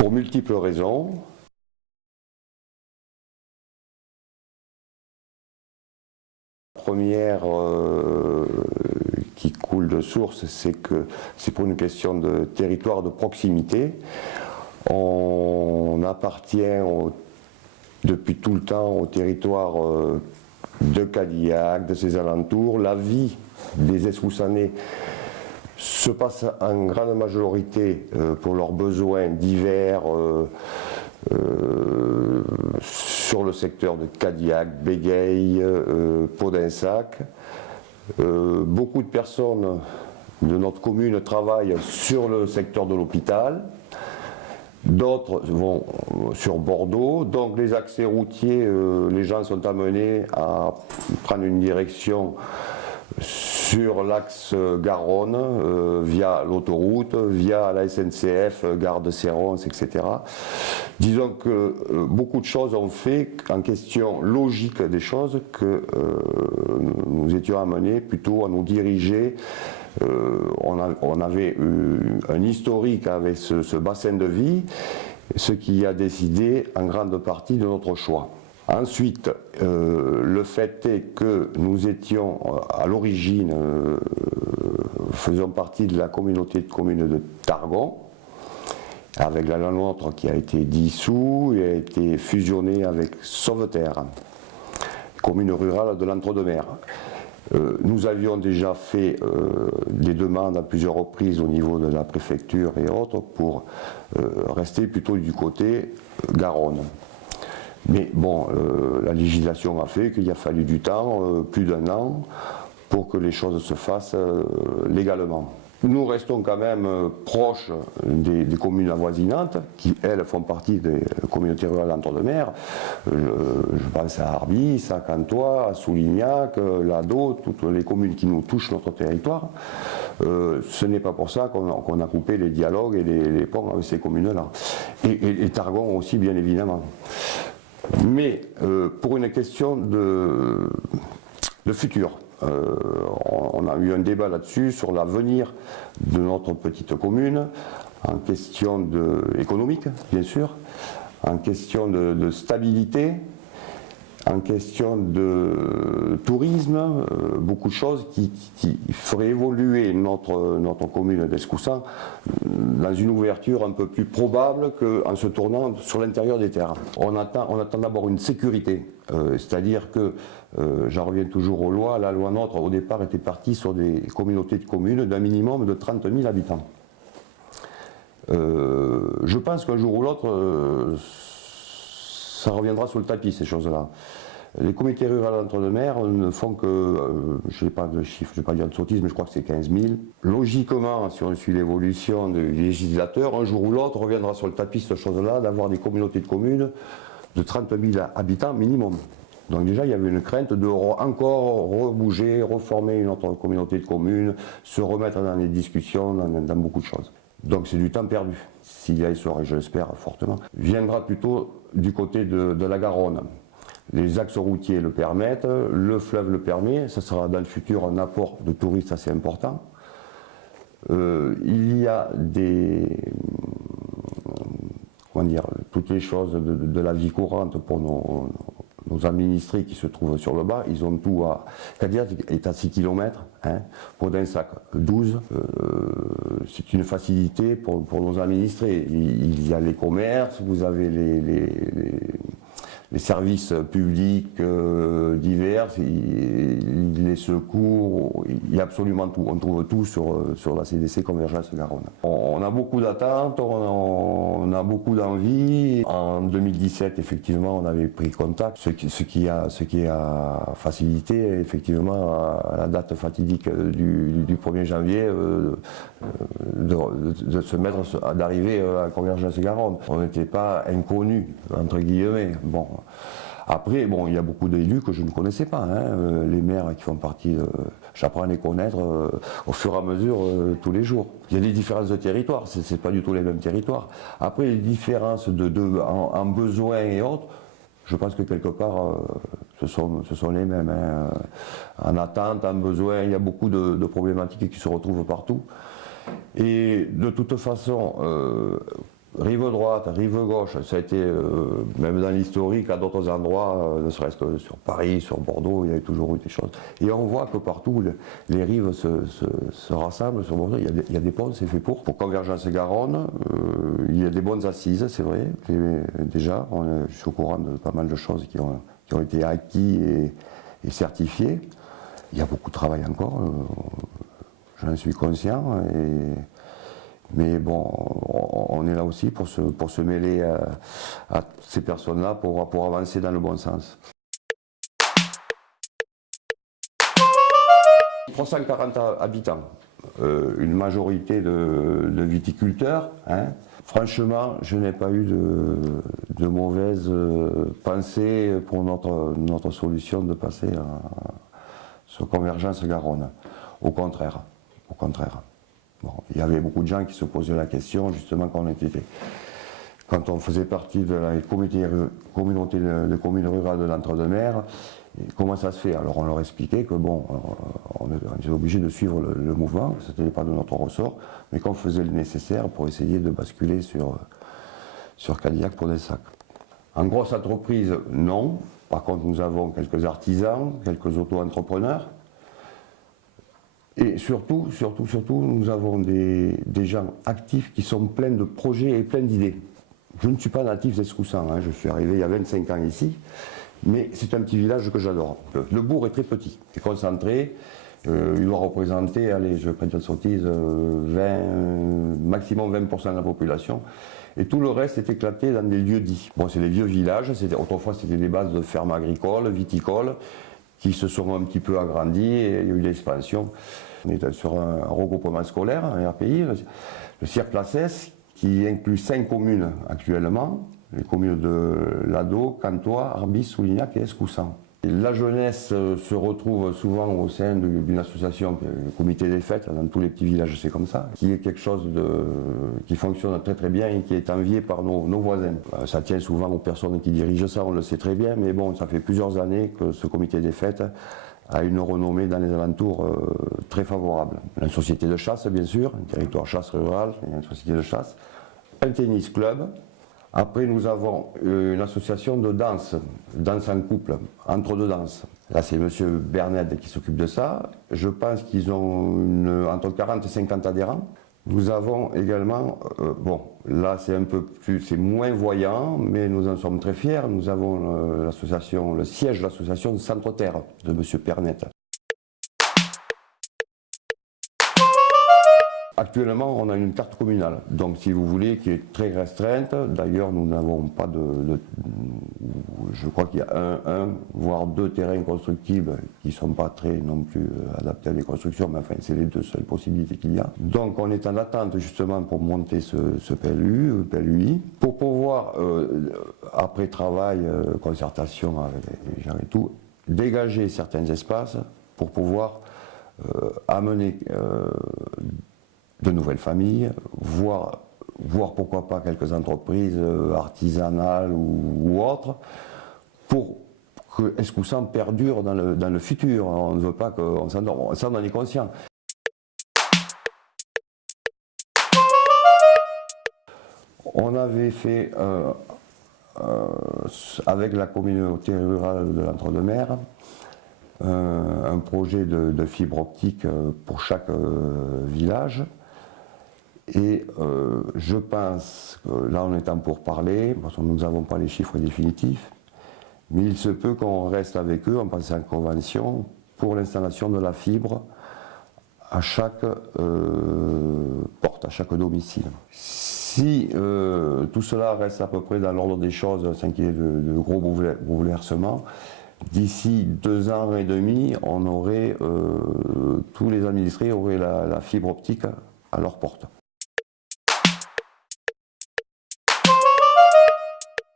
pour multiples raisons. La première qui coule de source, c'est que c'est pour une question de territoire de proximité. On appartient depuis tout le temps au territoire de Cadillac, de ses alentours. La vie des Escoussanais se passe en grande majorité pour leurs besoins divers sur le secteur de Cadillac, Bégueil, Podensac. Beaucoup de personnes de notre commune travaillent sur le secteur de l'hôpital. D'autres vont sur Bordeaux, donc les accès routiers, les gens sont amenés à prendre une direction sur l'axe Garonne, via l'autoroute, via la SNCF, gare de Serrons, etc. Disons que beaucoup de choses ont fait, en question logique des choses, que nous étions amenés plutôt à nous diriger. On avait un historique avec ce bassin de vie, ce qui a décidé en grande partie de notre choix. Ensuite, le fait est que nous étions à l'origine, faisons partie de la communauté de communes de Targon, avec la nôtre qui a été dissous et a été fusionné avec Sauveterre, commune rurale de l'Entre-deux-Mers. Nous avions déjà fait des demandes à plusieurs reprises au niveau de la préfecture et autres pour rester plutôt du côté Garonne. Mais bon, la législation a fait qu'il a fallu du temps, plus d'1 an, pour que les choses se fassent légalement. Nous restons quand même proches des communes avoisinantes, qui elles font partie des communautés rurales d'Entre-deux-Mers. Je pense à Arbis, à Cantois, à Soulignac, Lado, toutes les communes qui nous touchent notre territoire. Ce n'est pas pour ça qu'on a coupé les dialogues et les ponts avec ces communes-là. Et Targon aussi, bien évidemment. Mais pour une question de futur, on a eu un débat là-dessus sur l'avenir de notre petite commune, en question économique, bien sûr, en question de stabilité, en question de tourisme, beaucoup de choses qui feraient évoluer notre commune d'Escoussans dans une ouverture un peu plus probable qu'en se tournant sur l'intérieur des terres. On attend d'abord une sécurité, c'est-à-dire que, j'en reviens toujours aux lois, la loi NOTRe au départ était partie sur des communautés de communes d'un minimum de 30 000 habitants. Je pense qu'un jour ou l'autre, ça reviendra sur le tapis, ces choses-là. Les comités ruraux d'Entre-deux-Mers ne font que, je n'ai pas de chiffre, je ne vais pas dire de sottise, mais je crois que c'est 15 000. Logiquement, si on suit l'évolution du législateur, un jour ou l'autre reviendra sur le tapis cette chose-là, d'avoir des communautés de communes de 30 000 habitants minimum. Donc déjà, il y avait une crainte de encore rebouger, reformer une autre communauté de communes, se remettre dans les discussions, dans beaucoup de choses. Donc c'est du temps perdu. S'il y a essor, et je l'espère fortement, viendra plutôt du côté de la Garonne. Les axes routiers le permettent, le fleuve le permet, ça sera dans le futur un apport de touristes assez important. Il y a toutes les choses de la vie courante pour nos administrés qui se trouvent sur le bas. Ils ont tout à... Cadillac est à 6 km, hein, Podensac 12. C'est une facilité pour nos administrés. Il y a les commerces, vous avez les services publics divers, les secours, il y a absolument tout. On trouve tout sur la CDC Convergence Garonne. On a beaucoup d'attentes, on a beaucoup d'envie. En 2017, effectivement, on avait pris contact, ce qui a facilité effectivement à la date fatidique du 1er janvier d'arriver à Convergence Garonne. On n'était pas inconnus, entre guillemets. Bon. Après, bon, il y a beaucoup d'élus que je ne connaissais pas, hein, les maires qui font partie, j'apprends à les connaître au fur et à mesure tous les jours. Il y a des différences de territoire, c'est pas du tout les mêmes territoires. Après, les différences en besoins et autres, je pense que quelque part, ce sont les mêmes. Hein. En attente, en besoin, il y a beaucoup de problématiques qui se retrouvent partout. Et de toute façon, Rive droite, rive gauche, ça a été, même dans l'historique, à d'autres endroits, ne serait-ce que sur Paris, sur Bordeaux, il y avait toujours eu des choses. Et on voit que partout, les rives se rassemblent sur Bordeaux. Il y a des ponts, c'est fait pour Convergence Garonne, il y a des bonnes assises, c'est vrai. Et déjà, je suis au courant de pas mal de choses qui ont été acquis et certifiées. Il y a beaucoup de travail encore, j'en suis conscient. Mais bon, on est là aussi pour se mêler à ces personnes-là pour avancer dans le bon sens. 340 habitants, une majorité de viticulteurs. Hein. Franchement, je n'ai pas eu de mauvaises pensées pour notre solution de passer sur Convergence Garonne. Au contraire. Bon, il y avait beaucoup de gens qui se posaient la question, justement, quand on faisait partie de la communauté de communes rurales de l'Entre-deux-Mers, comment ça se fait? Alors on leur expliquait que bon, on était obligé de suivre le mouvement, ce n'était pas de notre ressort, mais qu'on faisait le nécessaire pour essayer de basculer sur Cadillac pour Densac. En grosse entreprise, non. Par contre, nous avons quelques artisans, quelques auto-entrepreneurs. Et surtout, nous avons des gens actifs qui sont pleins de projets et pleins d'idées. Je ne suis pas natif d'Escoussen, hein, je suis arrivé il y a 25 ans ici, mais c'est un petit village que j'adore. Le bourg est très petit, est concentré, il doit représenter, allez, je prends une sottise, maximum 20% de la population. Et tout le reste est éclaté dans des lieux dits. Bon, c'est des vieux villages, autrefois c'était des bases de fermes agricoles, viticoles, qui se sont un petit peu agrandis et il y a eu l'expansion. On est sur un regroupement scolaire, un RPI, le Cirque-Placès, qui inclut 5 communes actuellement, les communes de Lado, Cantois, Arbis, Soulignac et Escoussen. La jeunesse se retrouve souvent au sein d'une association, le comité des fêtes, dans tous les petits villages c'est comme ça, qui est quelque chose qui fonctionne très très bien et qui est envié par nos voisins. Ça tient souvent aux personnes qui dirigent ça, on le sait très bien, mais bon, ça fait plusieurs années que ce comité des fêtes a une renommée dans les alentours très favorable. Une société de chasse bien sûr, un territoire chasse rural, une société de chasse, un tennis club. Après, nous avons une association de danse en couple, entre deux danses. Là, c'est M. Bernet qui s'occupe de ça. Je pense qu'ils ont entre 40 et 50 adhérents. Nous avons également, bon, là c'est moins voyant, mais nous en sommes très fiers. Nous avons le siège de l'association Centre-Terre de M. Bernet. Actuellement, on a une carte communale, donc si vous voulez, qui est très restreinte. D'ailleurs, nous n'avons pas je crois qu'il y a un, voire 2 terrains constructibles qui ne sont pas très non plus adaptés à des constructions, mais enfin, c'est les 2 seules possibilités qu'il y a. Donc, on est en attente justement pour monter ce PLUI, pour pouvoir, après travail, concertation avec les gens et tout, dégager certains espaces pour pouvoir amener de nouvelles familles, voire pourquoi pas quelques entreprises artisanales ou autres, pour que Escoussen perdure dans le futur. On ne veut pas qu'on s'endorme, ça on en est conscient. On avait fait, avec la communauté rurale de l'Entre-deux-Mers, un projet de fibre optique pour chaque village. Et je pense que là on est en pourparlers, parce que nous n'avons pas les chiffres définitifs, mais il se peut qu'on reste avec eux, on passe en convention, pour l'installation de la fibre à chaque porte, à chaque domicile. Si tout cela reste à peu près dans l'ordre des choses, sans qu'il y ait de gros bouleversements, d'ici 2 ans et demi, on aurait, tous les administrés auraient la fibre optique à leur porte.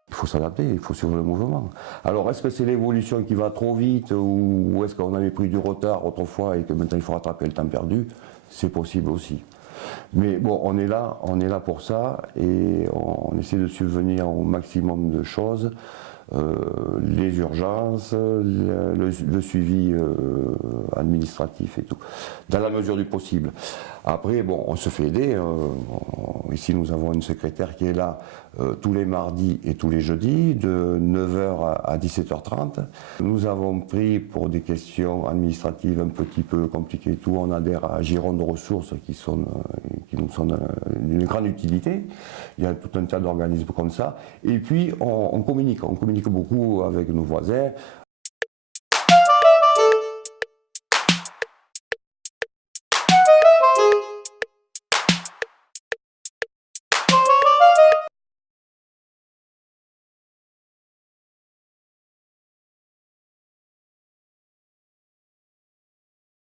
Il faut s'adapter, il faut suivre le mouvement. Alors, est-ce que c'est l'évolution qui va trop vite ou est-ce qu'on avait pris du retard autrefois et que maintenant il faut rattraper le temps perdu? C'est possible aussi. Mais bon, on est là pour ça et on essaie de subvenir au maximum de choses les urgences, le suivi administratif et tout, dans la mesure du possible. Après, bon, on se fait aider. Ici, nous avons une secrétaire qui est là tous les mardis et tous les jeudis, de 9h à 17h30. Nous avons pris, pour des questions administratives un petit peu compliquées et tout, on adhère à Gironde Ressources qui nous sont d'une grande utilité. Il y a tout un tas d'organismes comme ça. Et puis, on communique beaucoup avec nos voisins.